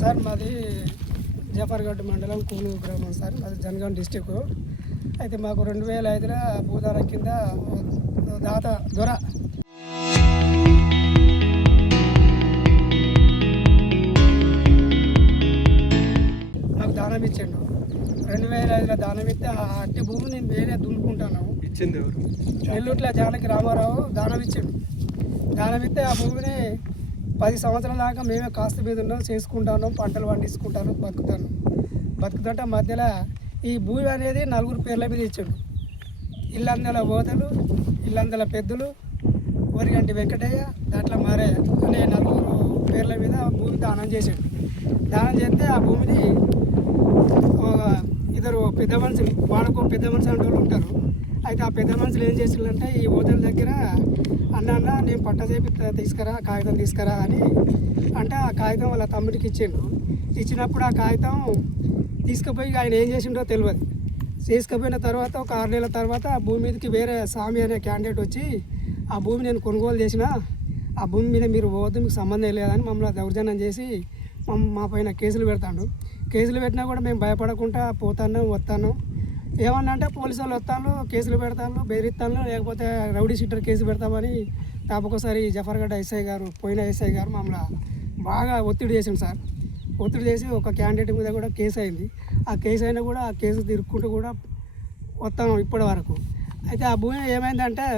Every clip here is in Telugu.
సార్ మాది జఫర్గఢ్ మండలం కూను గ్రామం సార్, మాది జనగాం డిస్టిక్. అయితే మాకు 2005లో భూధార కింద దాత దొర మాకు దానం ఇచ్చిండు. 2005లో దానం ఇస్తే ఆ అట్టి భూమి నేను వేరే దున్నుకుంటాను. ఇచ్చింది ఎవరు? నెల్లూట్ల జానకి రామారావు దానం ఇచ్చిండు. దానం ఇస్తే ఆ భూమిని 10 సంవత్సరాల దాకా మేమే కాస్త మీద ఉన్నాం, చేసుకుంటాను, పంటలు పండించుకుంటాను, బతుకుతుంటే మధ్యలో ఈ భూమి అనేది 4 పేర్ల మీద ఇచ్చాడు. ఇల్లందల ఓతలు, ఇల్లందల పెద్దలు, వరిగంటి వెంకటయ్య, దాంట్లో మారయ్య అనే 4 పేర్ల మీద భూమి దానం చేశాడు. దానం చేస్తే ఆ భూమిని ఇద్దరు పెద్ద మనుషులు, వాడుకో పెద్ద మనుషులు అంటే వాళ్ళు ఉంటారు. అయితే ఆ పెద్ద మనుషులు ఏం చేసిందంటే ఈ ఓతల దగ్గర అన్న నేను పట్ట చేపి తీసుకురా, కాగితం తీసుకురా అని అంటే ఆ కాగితం వాళ్ళ తమ్ముడికి ఇచ్చిండు. ఇచ్చినప్పుడు ఆ కాగితం తీసుకుపోయి ఆయన ఏం చేసిండో తెలియదు. చేసుకుపోయిన తర్వాత ఒక 6 నెలల తర్వాత ఆ భూమి మీదకి వేరే స్వామి అనే క్యాండిడేట్ వచ్చి ఆ భూమి నేను కొనుగోలు చేసిన, ఆ భూమి మీద మీరు పోవద్దు, మీకు సంబంధం లేదని మమ్మల్ని దౌర్జన్యం చేసి మా పైన కేసులు పెడతాడు. కేసులు పెట్టినా కూడా మేము భయపడకుండా పోతాను వస్తాను. ఏమన్నా అంటే పోలీసు వాళ్ళు వస్తాను, కేసులు పెడతాను, బెదిరిస్తాను, లేకపోతే రౌడీ షీటర్ కేసు పెడతామని తాపకొకసారి జఫర్గఢ్ ఎస్ఐ గారు, పోయిన ఎస్ఐ గారు మమ్మల్ని బాగా ఒత్తిడి చేసిండు సార్. ఒత్తిడి చేసి ఒక క్యాండిడేట్ మీద కూడా కేసు అయింది. ఆ కేసు అయినా కూడా ఆ కేసు తిరుక్కుంటూ కూడా వస్తాను ఇప్పటి వరకు. అయితే ఆ భూమి ఏమైందంటే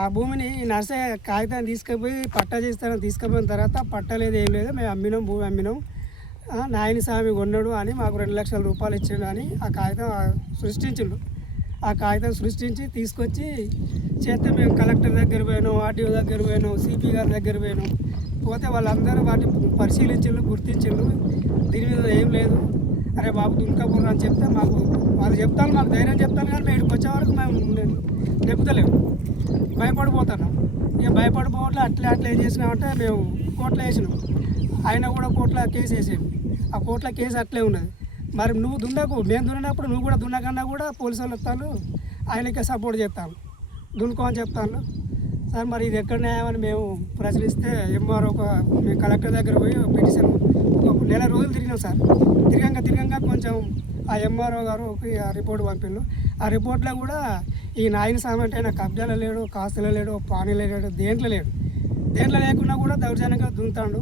ఆ భూమిని నర్సే కాగితాన్ని తీసుకుపోయి పట్టా చేస్తానని తీసుకుపోయిన తర్వాత పట్టలేదు, ఏం లేదు, మేము అమ్మినాం, భూమి అమ్మినాం, నాయని స్వామి కొన్నాడు అని మాకు 2 లక్షల రూపాయలు ఇచ్చిండు అని ఆ కాగితం సృష్టించిండు. ఆ కాగితం సృష్టించి తీసుకొచ్చి చేస్తే మేము కలెక్టర్ దగ్గర పోయినాం, ఆర్టీఓ దగ్గర పోయినాం, సిపి గారి దగ్గర పోయినాం. పోతే వాళ్ళందరూ వాటిని పరిశీలించిండు, గుర్తించిండు, దీని మీద ఏం లేదు, అరే బాబు దున్కపూర్ అని చెప్తే మాకు వాళ్ళు చెప్తాను, మాకు ధైర్యం చెప్తాను, కానీ మేము వచ్చే వరకు మేము నెప్పుతలేము, భయపడిపోతున్నాం. ఇక భయపడిపోవట్లే అట్లా ఏం చేసినామంటే మేము కోర్టులో వేసినాం. ఆయన కూడా కోర్టులో కేసు వేసాడు. ఆ కోర్టులో కేసు అట్లే ఉన్నది. మరి నువ్వు దున్నకు, మేము దున్నప్పుడు నువ్వు కూడా దున్నకన్నా కూడా పోలీసు వాళ్ళు వస్తాను, ఆయనకే సపోర్ట్ చేస్తాను, దున్నుకో అని చెప్తాను. సార్ మరి ఇది ఎక్కడ న్యాయమని మేము ప్రశ్నిస్తే ఎంఆర్ఓ మేము కలెక్టర్ దగ్గర పోయి పిటిషన్ ఒక నెల రోజులు తిరిగినాం సార్. తిరగంగా కొంచెం ఆ ఎంఆర్ఓ గారు ఆ రిపోర్ట్ పంపిండు. ఆ రిపోర్ట్లో కూడా ఈ నాయన స్వామి అంటే ఆయన కబ్జాలో లేడు, కాస్తులో లేడు, పానీలో లేడు, దేంట్లో లేకున్నా కూడా దౌర్జన్యంగా దున్నుతాడు.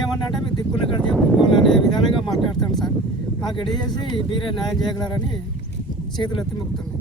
ఏమన్నా అంటే మీరు దిక్కున్న కాడ చెప్పుకోవాలనే విధానంగా మాట్లాడతాను సార్. మాకు ఎడి చేసి మీరే న్యాయం చేయగలరని చేతులు ఎత్తి మొక్కుతున్నాం.